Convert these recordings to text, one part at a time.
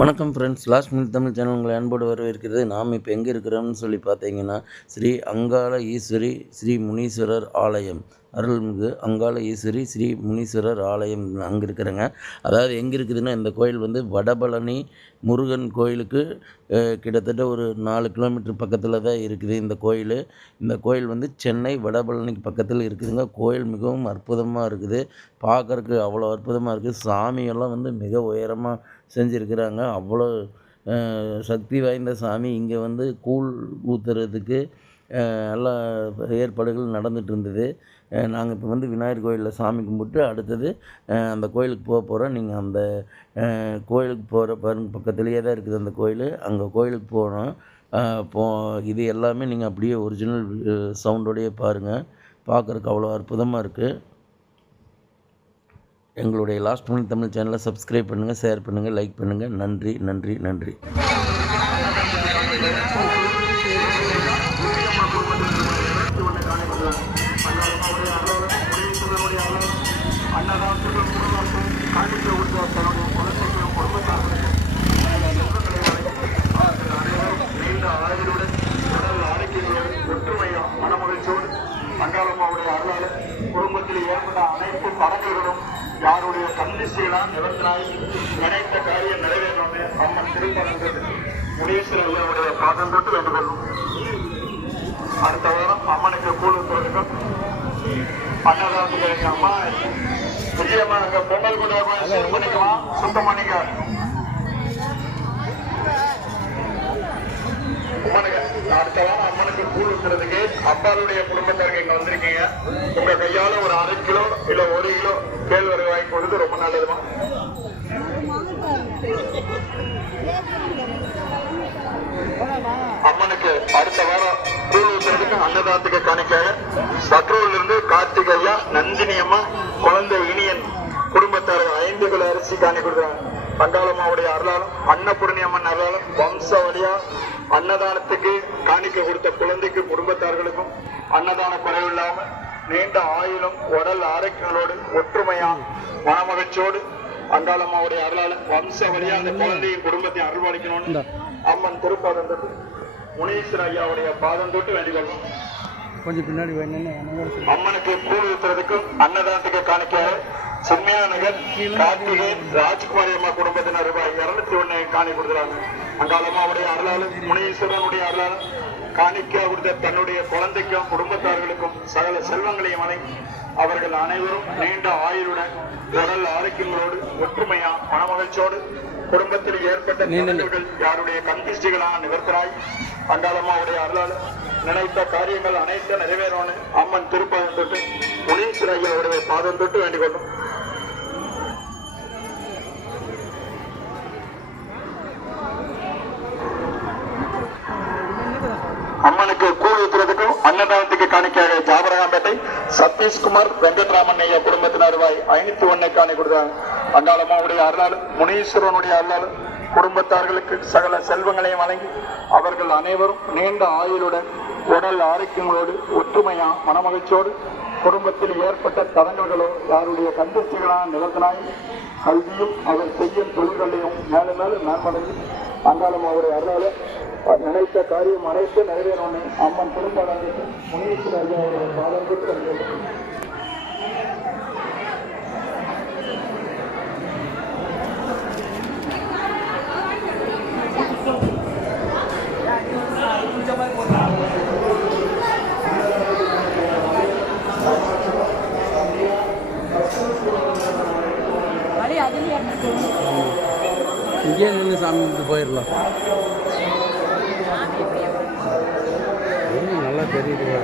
வணக்கம் friends, last minute Tamil channel உங்களை அன்போடு வரவேற்கிறது. நாம் இப்போ எங்கே இருக்கிறோம்னு சொல்லி பார்த்தீங்கன்னா, ஸ்ரீ அங்காள ஈஸ்வரி ஸ்ரீ முனீஸ்வரர் ஆலயம், அருள்மிகு அங்காள ஈஸ்வரி ஸ்ரீ முனீஸ்வரர் ஆலயம் அங்கே இருக்கிறேங்க. அதாவது எங்கே இருக்குதுன்னா, இந்த கோயில் வந்து வடபழனி முருகன் கோயிலுக்கு கிட்டத்தட்ட ஒரு 4 கிலோமீட்டர் பக்கத்தில் தான் இருக்குது இந்த கோயில். இந்த கோயில் வந்து சென்னை வடபழனிக்கு பக்கத்தில் இருக்குதுங்க. கோயில் மிகவும் அற்புதமாக இருக்குது. பார்க்கறக்கு அவ்வளோ அற்புதமாக இருக்குது. சாமியெல்லாம் வந்து மிக உயரமாக செஞ்சுருக்கிறாங்க. அவ்வளோ சக்தி வாய்ந்த சாமி. இங்கே வந்து கூழ் ஊற்றுறதுக்கு எல்லா ஏற்பாடுகள் நடந்துகிட்டு இருந்தது. நாங்கள் இப்போ வந்து விநாயகர் கோயிலில் சாமி கும்பிட்டு அடுத்தது அந்த கோயிலுக்கு போகிறோம். நீங்கள் அந்த கோயிலுக்கு போகிற பாருங்க, பக்கத்துலேயே தான் இருக்குது அந்த கோயில். அங்கே கோயிலுக்கு போனோம். இது எல்லாமே நீங்கள் அப்படியே ஒரிஜினல் சவுண்டோடையே பாருங்கள். பார்க்குறக்கு அவ்வளோ அற்புதமாக இருக்குது. எங்களுடைய லாஸ்ட் மினிட் தமிழ் சேனலை சப்ஸ்கிரைப் பண்ணுங்கள், ஷேர் பண்ணுங்கள், லைக் பண்ணுங்கள். நன்றி நன்றி நன்றி. அங்காளம்மாவுடைய அருளால் குடும்பத்தில் ஏற்பட்ட அனைத்து தடங்கல்களும் யாருடைய கண்டிஷனாக நிவர்த்தனாகி நினைத்த காரியம் நிறைவேறாம அம்மன் திருப்பரங்குன்றது முனீஸ்வரர் ஐயாவுடைய பாதம் தொட்டு வேண்டுகொள்ளும். அடுத்த வாரம் அம்மனுக்கு கூழ் ஊற்றுறதுக்கும் அன்னதானத்துக்கு அம்மா விஜயம்மா அங்க பொங்கல் கூட பண்ணிக்கலாம், சுத்தம் பண்ணிக்க. அடுத்த வாரம் அம்மனுக்கு கூழ் ஊற்றுறதுக்கு அப்பாவுடைய குடும்பத்தாருக்கு இங்க வந்திருக்கீங்க. உங்க கையால ஒரு 1/2 கிலோ இல்ல 1 கிலோ கேழ்வரகு வாங்கி கொடுத்து ரொம்ப நல்லதுமா. அம்மனுக்கு அடுத்த வாரம் கூழ் ஊற்றுறதுக்கு அன்னதானத்துக்கு காணிக்காக சற்றூர்ல இருந்து கார்த்திகையா, நந்தினி அம்மா, குழந்தை இனியன் குடும்பத்தாருக்கு 5 கிலோ அரிசி காணி கொடுக்குறாங்க. அங்காளம்மாவுடைய அருளாலும் அன்னபூரணி அம்மன் அருளாலும் வம்ச வழியா அன்னதானத்துக்கு காணிக்க கொடுத்த குழந்தைக்கு குடும்பத்தார்களுக்கும் அன்னதான குறைவில்லாம நீண்ட ஆயுளும் உடல் ஆரோக்கியங்களோடு ஒற்றுமையா மனமகிழ்ச்சியோடு அங்காளம்மாவுடைய அருளால வம்ச வழியா அந்த குழந்தையின் குடும்பத்தை அருள்வாளிக்கணும்னு அம்மன் திருப்பாதம் தொட்டு முனீஸ்வர ஐயாவுடைய பாதம் தொட்டு வேண்டிக்கொள்ளும். கொஞ்சம் பின்னாடி அம்மனுக்கு கூழ் ஊத்துறதுக்கும் அன்னதானத்துக்கு காணிக்க செம்மையா நகர் கார்த்திகை ராஜ்குமாரி அம்மா குடும்பத்தினர் ரூபாய் 201 காணி கொடுக்குறாங்க. அங்காளம்மாவுடைய அருளாலும் முனீஸ்வரனுடைய அருளாலும் காணிக்க கொடுத்த தன்னுடைய குழந்தைக்கும் குடும்பத்தார்களுக்கும் சகல செல்வங்களையும் வணங்கி அவர்கள் அனைவரும் நீண்ட ஆயுளுடன் உடல் ஆரோக்கியங்களோடு ஒற்றுமையா மனமகிழ்ச்சியோடு குடும்பத்தில் ஏற்பட்ட நிகழ்வுகள் யாருடைய கண்டிஷ்டிகளாக நிவர்த்தராய் அங்காளம்மாவுடைய அருளால் நினைத்த காரியங்கள் அனைத்தும் நிறைவேறோன்னு அம்மன் திருப்பாதம் தொட்டு முனீஸ்வர ஐயாவுடைய பாதம் தொட்டு வேண்டிக் கொள்ளும். அம்மனுக்கு கூழ் ஊத்துறதுக்கும் அன்னதானத்துக்கு காணிக்காக ஜாபரகாம்பேட்டை சதீஷ்குமார் வெங்கட்ராமன் ஐயா குடும்பத்தினர் ரூபாய் 501 காணி கொடுத்தாங்க. அங்காளம்மாவுடைய அருளாலும் முனீஸ்வரனுடைய அருளாலும் குடும்பத்தார்களுக்கு சகல செல்வங்களையும் வழங்கி அவர்கள் அனைவரும் நீண்ட ஆயுளுடன் உடல் ஆரோக்கியங்களோடு ஒற்றுமையா மனமகிழ்ச்சியோடு குடும்பத்தில் ஏற்பட்ட தடங்கல்களோ யாருடைய கண்டிஷ்டிகளான நிலத்தினாய் கல்வியும் அவர் செய்யும் தொழில்களையும் மேலும் மேலும் மேம்படைந்து அங்காளம்மாவுடைய அருளால நினைத்த காரியம் அனைத்து நிறைவேறணும் அம்மன் திருப்பாளருக்கு முனீஸ்வர ஐயாவுடைய பாதம் தொட்டு இங்கே நின்று சாமி போயிடலாம். நல்லா தெரியுது.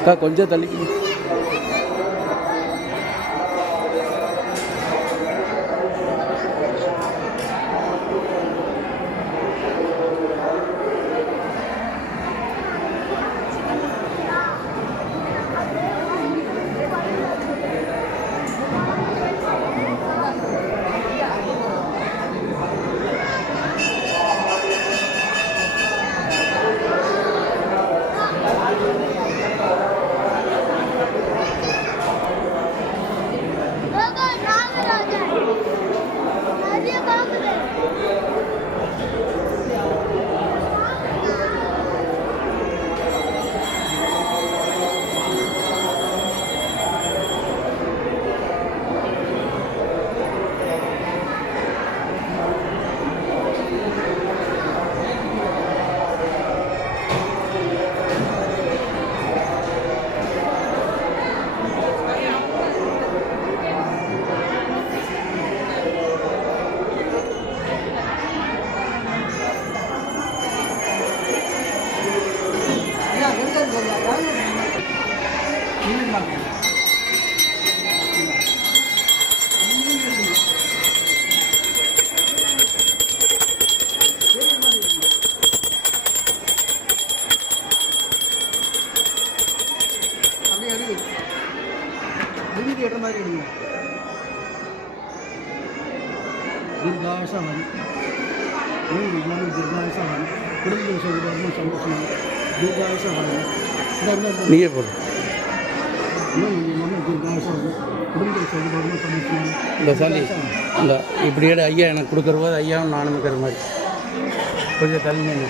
அக்கா கொஞ்சம் தள்ளிக்கு. தீர்காசவன் எல்லாமே தீர்காசவன் குடும்பத்தில் சொல்லுவாங்க சந்தோஷம் தீர்காசவன் நீயே போடு. எல்லாமே தீர்காசவன் குடும்பத்தில் சொல்லுவாங்க சந்தோஷம் இந்த சாந்தி இந்த இப்படி எடு ஐயா எனக்கு கொடுக்குற போது ஐயாவும் நானும் இருக்கிற மாதிரி கொஞ்சம் தள்ளி நின்று.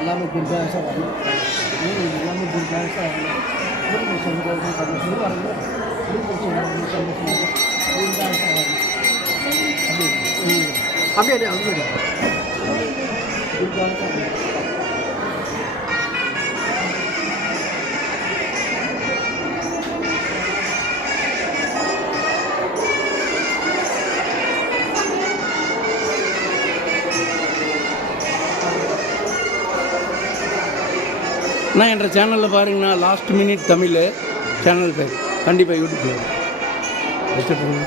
எல்லாமே தீர்காசவன் எல்லாமே தீர்காசவன் குடும்பத்தில் சொல்லுவாங்க சந்தோஷம் குடும்பத்தில் சொல்லுவாங்க சந்தோஷம் தீர்காசவன் அப்படியே அப்படியே நான் என்ற சேனலில் பாருங்கண்ணா, லாஸ்ட் மினிட் தமிழ் சேனல் பேர் கண்டிப்பாக யூடியூப்பில் வச்சுருக்கோங்க.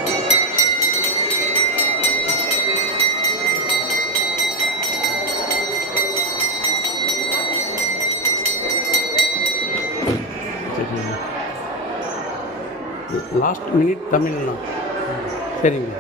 Last minute தமிழ்ண்ணா. சரிங்க.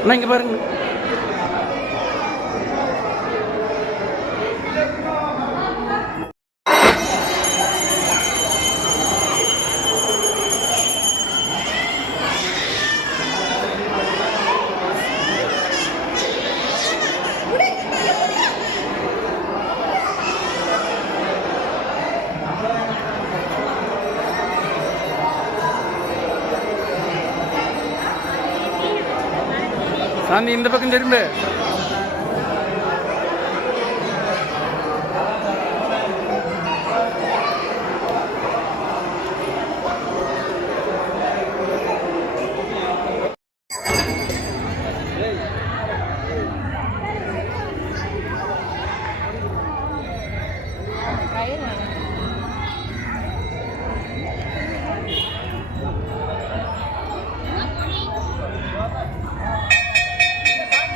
அண்ணா இங்கே பாருங்க. சாந்தி இந்த பக்கம் திரும்ப.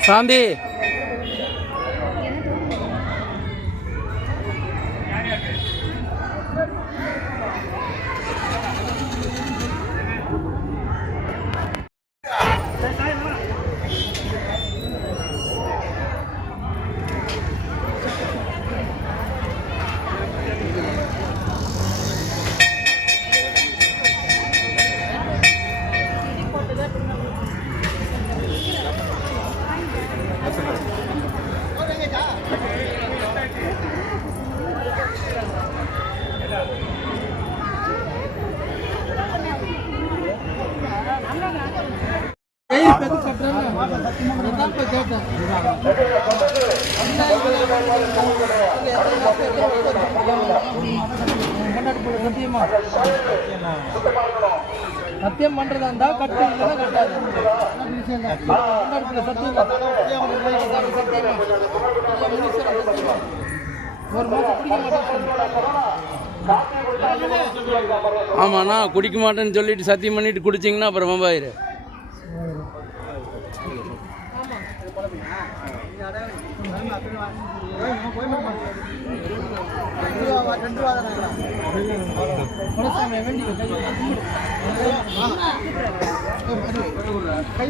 சாந்தி சத்தியம் பண்றதா இருந்தா கட்டு இல்லைன்னா கட்டாது. ஒரு ஆமாண்ணா குடிக்க மாட்டேன்னு சொல்லிட்டு சத்தியம் பண்ணிட்டு குடிச்சிங்கன்னா அப்புறம் வம்பாயிரு. கை